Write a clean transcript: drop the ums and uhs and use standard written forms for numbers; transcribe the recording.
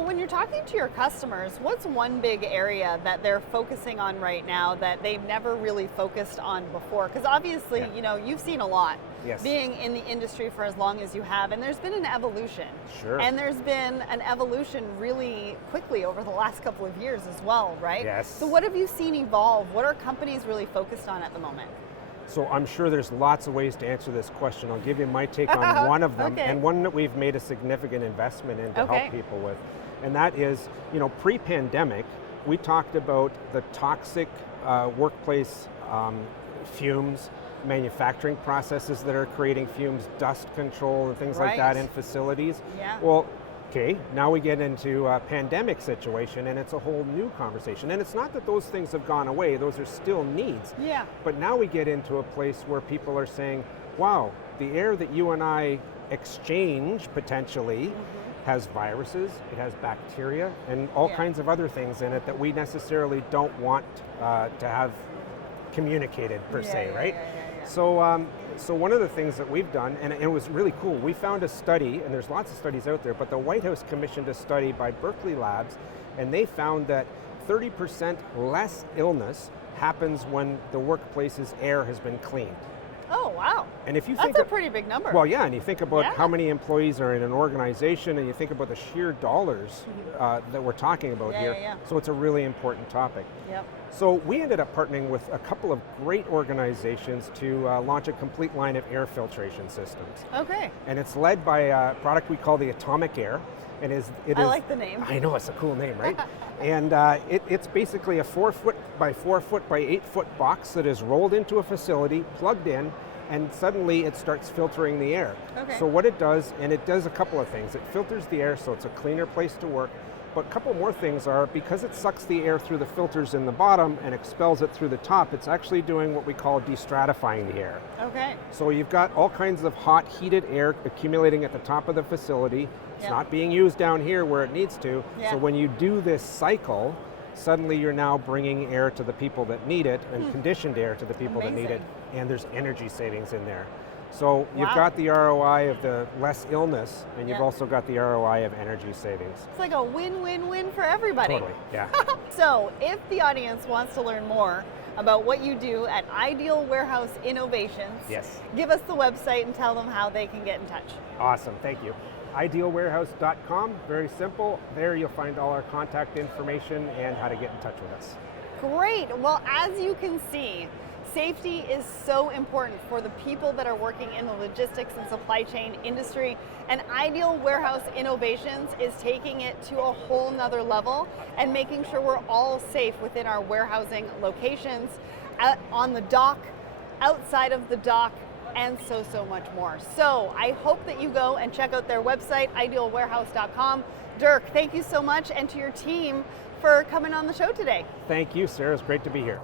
So when you're talking to your customers, what's one big area that they're focusing on right now that they've never really focused on before? Because obviously, you've seen a lot. Yes. Being in the industry for as long as you have, and there's been an evolution. Sure. And there's been an evolution really quickly over the last couple of years as well, right? Yes. So what have you seen evolve? What are companies really focused on at the moment? So I'm sure there's lots of ways to answer this question. I'll give you my take on one of them, Okay. and one that we've made a significant investment in to help people with. And that is, pre-pandemic, we talked about the toxic workplace fumes, manufacturing processes that are creating fumes, dust control and things like that in facilities. Yeah. Well, okay, now we get into a pandemic situation and it's a whole new conversation. And it's not that those things have gone away, those are still needs. Yeah. But now we get into a place where people are saying, wow, the air that you and I exchange potentially has viruses, it has bacteria, and all kinds of other things in it that we necessarily don't want to have communicated per se, right? So one of the things that we've done, and it was really cool, we found a study, and there's lots of studies out there, but the White House commissioned a study by Berkeley Labs, and they found that 30% less illness happens when the workplace's air has been cleaned. Oh, wow. And if you That's think a pretty big number. Well, yeah, and you think about how many employees are in an organization, and you think about the sheer dollars that we're talking about here. So it's a really important topic. Yep. So we ended up partnering with a couple of great organizations to launch a complete line of air filtration systems. Okay. And it's led by a product we call the Atomik Air. And I like the name. I know, it's a cool name, right? And it's basically a 4 foot by 4 foot by 8 foot box that is rolled into a facility, plugged in, and suddenly it starts filtering the air. Okay. So what it does, and it does a couple of things. It filters the air so it's a cleaner place to work. But a couple more things are, because it sucks the air through the filters in the bottom and expels it through the top, it's actually doing what we call destratifying the air. Okay. So you've got all kinds of hot, heated air accumulating at the top of the facility. It's not being used down here where it needs to. So when you do this cycle, suddenly you're now bringing air to the people that need it and conditioned air to the people that need it. And there's energy savings in there. So you've got the ROI of the less illness, and you've also got the ROI of energy savings. It's like a win-win-win for everybody. Totally, yeah. So if the audience wants to learn more about what you do at Ideal Warehouse Innovations, give us the website and tell them how they can get in touch. Awesome, thank you. Idealwarehouse.com, very simple. There you'll find all our contact information and how to get in touch with us. Great. Well, as you can see, safety is so important for the people that are working in the logistics and supply chain industry, and Ideal Warehouse Innovations is taking it to a whole nother level and making sure we're all safe within our warehousing locations, on the dock, outside of the dock, and so much more. So I hope that you go and check out their website, idealwarehouse.com. Dirk, thank you so much, and to your team for coming on the show today. Thank you, Sarah. It's great to be here.